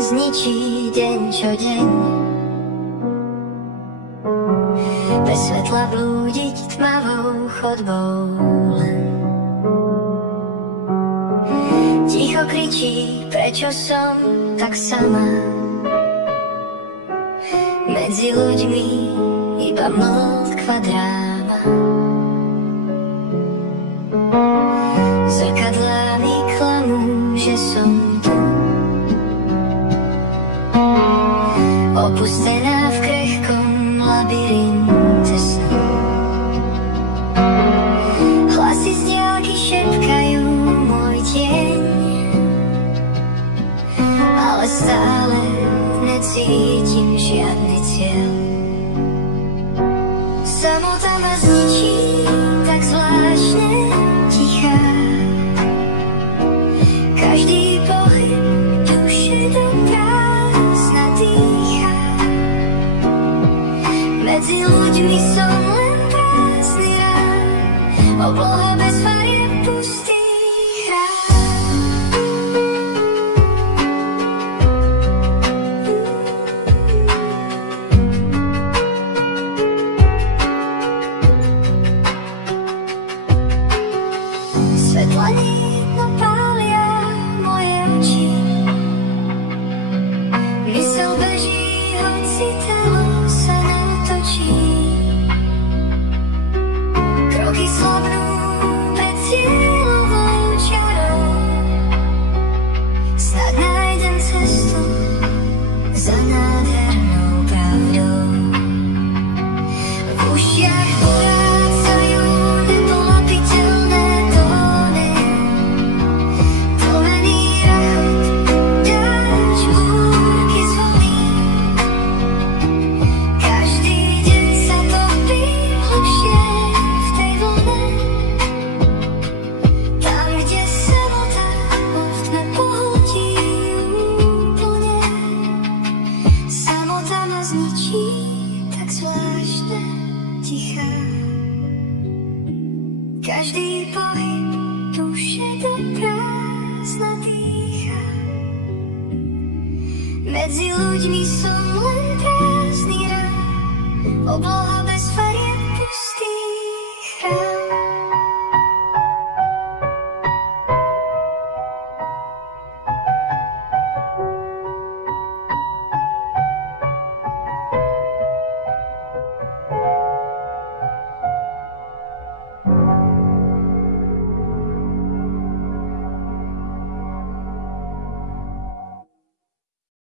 zničí deň čo deň. Bez svetla blúdiť tmavou chodbou len. Ticho kričí, prečo som tak sama. Medzi ľuďmi iba mĺkva dráma. Zrkadlá mi klamú, že som tu. Opustená v krehkom labyrinte snov. Hlasy z diaľky šepkajú môj tieň, ale stále necítim žiadny cieľ. Samota ma zničí, tak zvláštne tichá. Každý pohyb duše do prázdna dýchá. Medzi ľuďmi som len prázdny rád, obloha bez farieb pustý chrám. Svetla nejedno pália moje oči. Mysel beží, hoci telo sa natočí. Kroky slabnú pred cieľovou čiarou. Snad nájdem cestu za nádhernou pravdou. V ušiach porácajú nepolapiteľné tóny. Tlmený rachot, dáč, búrky zvoní. Každý deň sa topí hlbšie v tej vlne. Tam, kde samota vo tme pohltí úplne. Samota ma zničí, tak zvláštne tichá. Každý pohyb duše do prázdna dýchá. Medzi ľuďmi som len prázdny rád, obloha bez farieb.